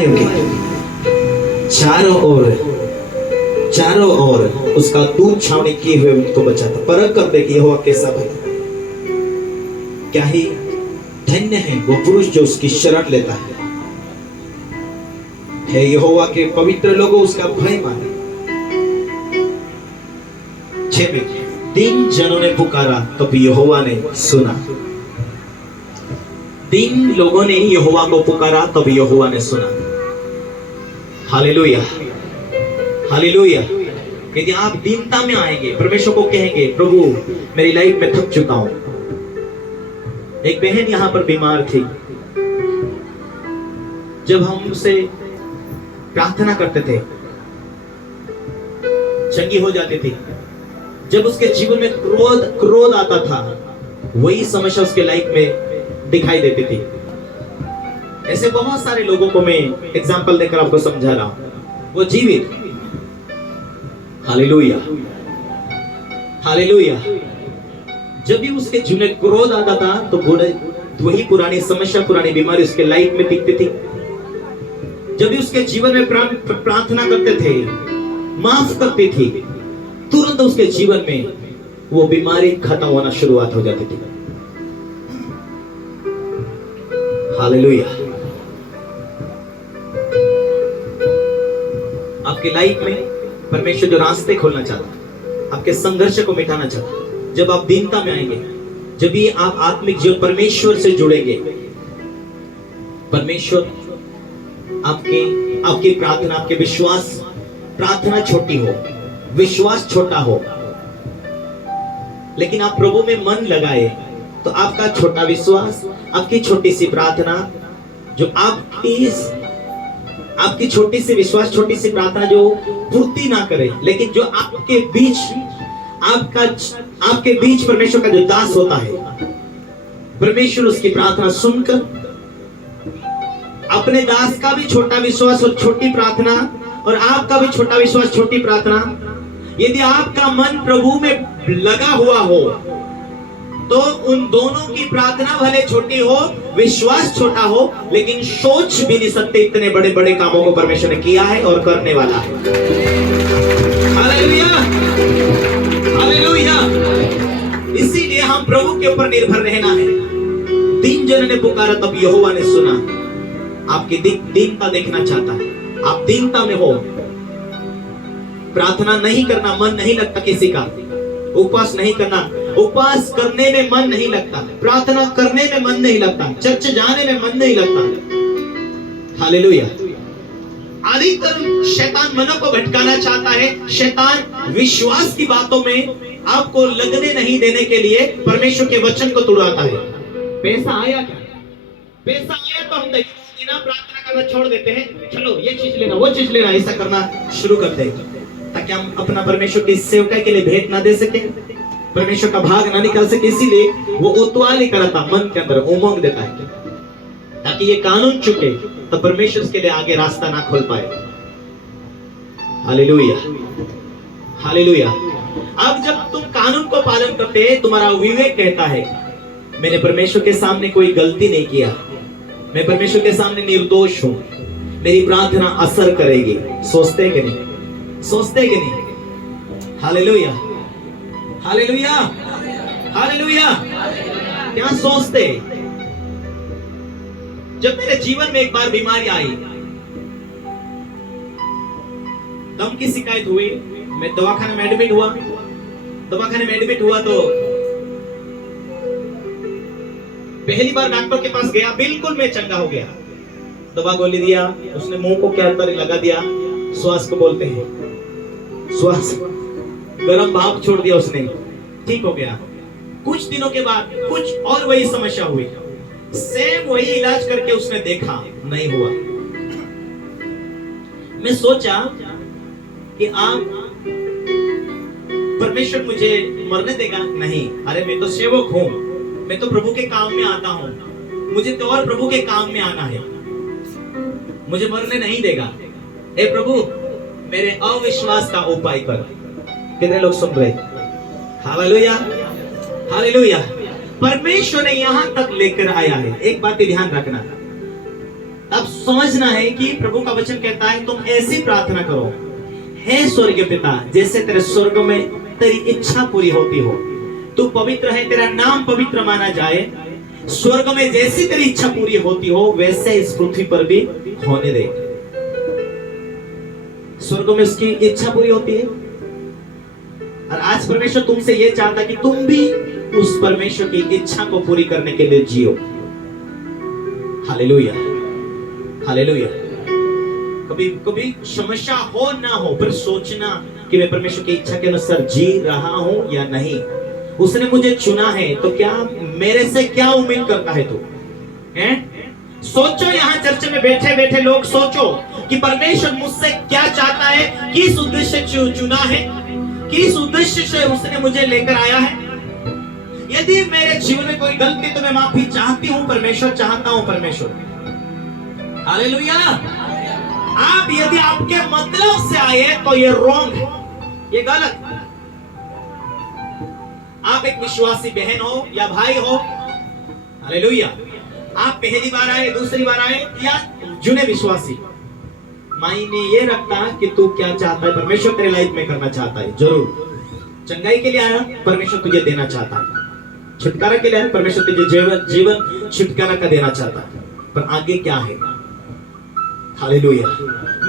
वायु के चारों ओर उसका दूध छावनी किए हुए उनको बचाता। परख कर दे कि यहोवा कैसा भला, क्या ही धन्य है वो पुरुष जो उसकी शरण लेता है यहोवा के पवित्र लोगों उसका भय माने। 6 में दीन जनों ने पुकारा तब यहोवा ने सुना। दीन लोगों ने यहोवा को पुकारा तब यहोवा ने सुना। Hallelujah, hallelujah. यदि आप दीनता में आएंगे, परमेश्वर को कहेंगे प्रभु मेरी लाइफ में थक चुका हूं। एक बहन यहां पर बीमार थी। जब हम उसे प्रार्थना करते थे चंगी हो जाती थी। जब उसके जीवन में क्रोध आता था, वही समस्या उसके लाइफ में दिखाई देती थी। ऐसे बहुत सारे लोगों को मैं एग्जांपल देकर आपको समझा रहा हूं। वो जीवित, हालेलुया, हालेलुया। जब भी उसके जीवन में क्रोध आता था तो वही पुरानी समस्या, पुरानी बीमारी उसके लाइफ में दिखती थी। जब भी उसके जीवन में प्रार्थना करते थे, माफ करती थी, तुरंत उसके जीवन में वो बीमारी खत्म होना शुरुआत हो जाती थी। हालेलुया। आपकी लाइफ में परमेश्वर जो रास्ते खोलना चाहता, आपके संघर्ष को मिटाना चाहता, जब आप दीनता में आएंगे, जब भी आप आत्मिक जीवन परमेश्वर से जुड़ेंगे, परमेश्वर आपकी प्रार्थना, आपके विश्वास, प्रार्थना छोटी हो, विश्वास छोटा हो, लेकिन आप प्रभु में मन लगाए तो आपका छोटा विश्वास, आपकी छोटी सी प्रार्थना, जो आपकी छोटी सी विश्वास, छोटी सी प्रार्थना जो पूर्ति ना करे, लेकिन जो आपके बीच परमेश्वर का जो दास होता है, परमेश्वर उसकी प्रार्थना सुनकर अपने दास का भी छोटा विश्वास और छोटी प्रार्थना, और आपका भी छोटा विश्वास, छोटी प्रार्थना, यदि आपका मन प्रभु में लगा हुआ हो तो उन दोनों की प्रार्थना भले छोटी हो, विश्वास छोटा हो, लेकिन सोच भी नहीं सकते इतने बड़े बड़े कामों को परमेश्वर ने किया है और करने वाला है। Hallelujah, hallelujah. इसीलिए हम प्रभु के ऊपर निर्भर रहना है। तीन जन ने पुकारा तब यहोवा ने सुना। आपकी दीनता देखना चाहता है। आप दीनता में हो, प्रार्थना नहीं करना मन नहीं लगता किसी का, उपवास नहीं करना, उपवास करने में मन नहीं लगता, प्रार्थना करने में मन नहीं लगता, चर्च जाने में मन नहीं लगता। हालेलुया। अधिकतर शैतान मनों को भटकाना चाहता है। शैतान विश्वास की बातों में आपको लगने नहीं देने के लिए परमेश्वर के वचन को तुड़वाता है। पैसा आया क्या? पैसा आया तो हम बिना प्रार्थना करना छोड़ देते हैं। चलो ये चीज लेना, वो चीज लेना, ऐसा करना शुरू करते हैं ताकि हम अपना परमेश्वर की सेवका के लिए भेंट ना दे सके, परमेश्वर का भाग ना निकाल सके। इसीलिए वो उतवाली कराता, मन के अंदर उमंग देता है ताकि ये कानून चुके तो परमेश्वर के लिए आगे रास्ता ना खोल पाए। Hallelujah, hallelujah. अब जब तुम कानून को पालन करते हैं, तुम्हारा विवेक कहता है मैंने परमेश्वर के सामने कोई गलती नहीं किया, मैं परमेश्वर के सामने निर्दोष हूं, मेरी प्रार्थना असर करेगी। सोचते कि नहीं? सोचते कि नहीं? Hallelujah, hallelujah, hallelujah. क्या सोचते? जब मेरे जीवन में एक बार बीमारी आई, दम की शिकायत हुई, मैं दवाखाने में एडमिट हुआ। दवाखाने में एडमिट हुआ तो पहली बार डॉक्टर के पास गया, बिल्कुल मैं चंगा हो गया। दवा गोली दिया, उसने मुंह को क्या अंदर लगा दिया, श्वास को बोलते हैं, श्वास गरम भाप छोड़ दिया उसने, ठीक हो गया। कुछ दिनों के बाद कुछ और वही समस्या हुई, सेम वही इलाज करके उसने देखा, नहीं हुआ। मैं सोचा कि आप परमेश्वर मुझे मरने देगा? नहीं, अरे मैं तो सेवक हूं, मैं तो प्रभु के काम में आता हूं, मुझे तो और प्रभु के काम में आना है, मुझे मरने नहीं देगा। हे प्रभु मेरे अविश्वास का उपाय कर। कितने लोग सुन रहे? Hallelujah, hallelujah. परमेश्वर ने यहां तक लेकर आया है। एक बात ध्यान रखना, अब समझना है कि प्रभु का वचन कहता है तुम ऐसी प्रार्थना करो, हे स्वर्गीय पिता, जैसे तेरे स्वर्ग में तेरी इच्छा पूरी होती हो। तू पवित्र है, तेरा नाम पवित्र माना जाए। स्वर्ग में जैसी तेरी इच्छा पूरी होती हो वैसे इस पृथ्वी पर भी होने दे। स्वर्ग में उसकी इच्छा पूरी होती है, और आज परमेश्वर तुमसे यह चाहता कि तुम भी उस परमेश्वर की इच्छा को पूरी करने के लिए जियो। Hallelujah, hallelujah. कभी कभी समस्या हो ना हो, पर सोचना कि मैं परमेश्वर की इच्छा के अनुसार जी रहा हूं या नहीं। उसने मुझे चुना है तो क्या मेरे से क्या उम्मीद करता है तू? सोचो, यहाँ चर्च में बैठे बैठे लोग सोचो कि परमेश्वर मुझसे क्या चाहता है, किस उद्देश्य से चुना है, किस उद्देश्य से उसने मुझे लेकर आया है। यदि मेरे जीवन में कोई गलती तो मैं माफी चाहती हूँ परमेश्वर, चाहता हूँ परमेश्वर। हालेलुया। आप यदि आपके मतलब से आए तो ये रॉन्ग है, ये गलत। आप एक विश्वासी बहन हो या भाई हो, हालेलुया, आप पहली बार आए, दूसरी बार आए या जुने विश्वासी, मायने ये रखता कि तू क्या चाहता है, परमेश्वर तेरे लाइफ में करना चाहता है। जरूर चंगाई के लिए आया, परमेश्वर तुझे देना चाहता है। छुटकारा के लिए आया, परमेश्वर तुझे जीवन छुटकारा का देना चाहता है। पर आगे क्या है? हालेलुया।